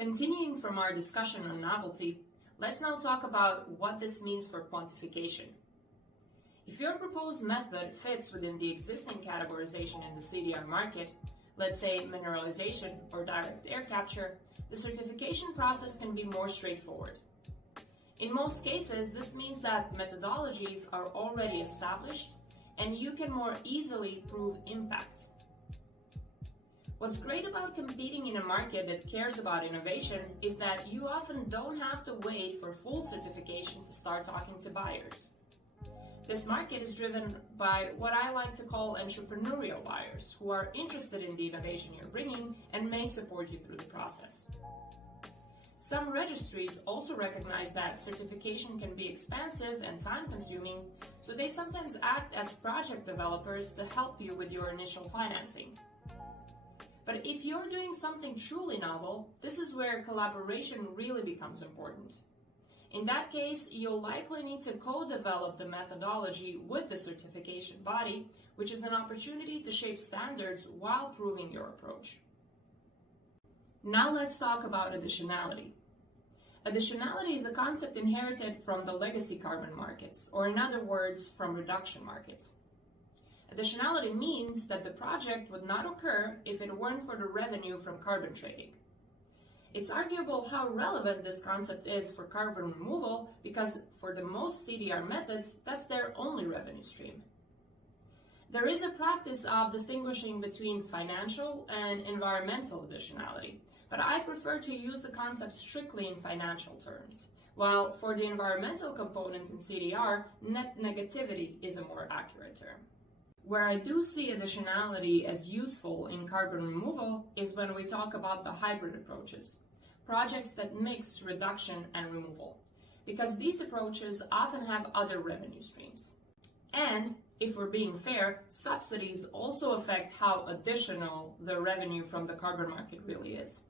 Continuing from our discussion on novelty, let's now talk about what this means for quantification. If your proposed method fits within the existing categorization in the CDR market, let's say mineralization or direct air capture, the certification process can be more straightforward. In most cases, this means that methodologies are already established and you can more easily prove impact. What's great about competing in a market that cares about innovation is that you often don't have to wait for full certification to start talking to buyers. This market is driven by what I like to call entrepreneurial buyers who are interested in the innovation you're bringing and may support you through the process. Some registries also recognize that certification can be expensive and time-consuming, so they sometimes act as project developers to help you with your initial financing. But if you're doing something truly novel, this is where collaboration really becomes important. In that case, you'll likely need to co-develop the methodology with the certification body, which is an opportunity to shape standards while proving your approach. Now let's talk about additionality. Additionality is a concept inherited from the legacy carbon markets, or in other words, from reduction markets. Additionality means that the project would not occur if it weren't for the revenue from carbon trading. It's arguable how relevant this concept is for carbon removal because for the most CDR methods, that's their only revenue stream. There is a practice of distinguishing between financial and environmental additionality, but I prefer to use the concept strictly in financial terms, while for the environmental component in CDR, net negativity is a more accurate term. Where I do see additionality as useful in carbon removal is when we talk about the hybrid approaches, projects that mix reduction and removal, because these approaches often have other revenue streams. And, if we're being fair, subsidies also affect how additional the revenue from the carbon market really is.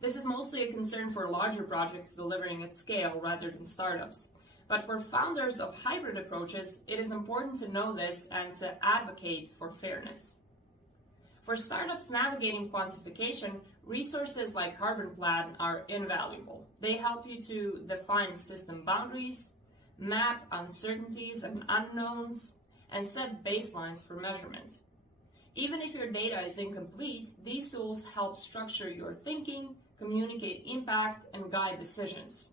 This is mostly a concern for larger projects delivering at scale rather than startups. But for founders of hybrid approaches, it is important to know this and to advocate for fairness. For startups navigating quantification, resources like Carbon Plan are invaluable. They help you to define system boundaries, map uncertainties and unknowns, and set baselines for measurement. Even if your data is incomplete, these tools help structure your thinking, communicate impact, and guide decisions.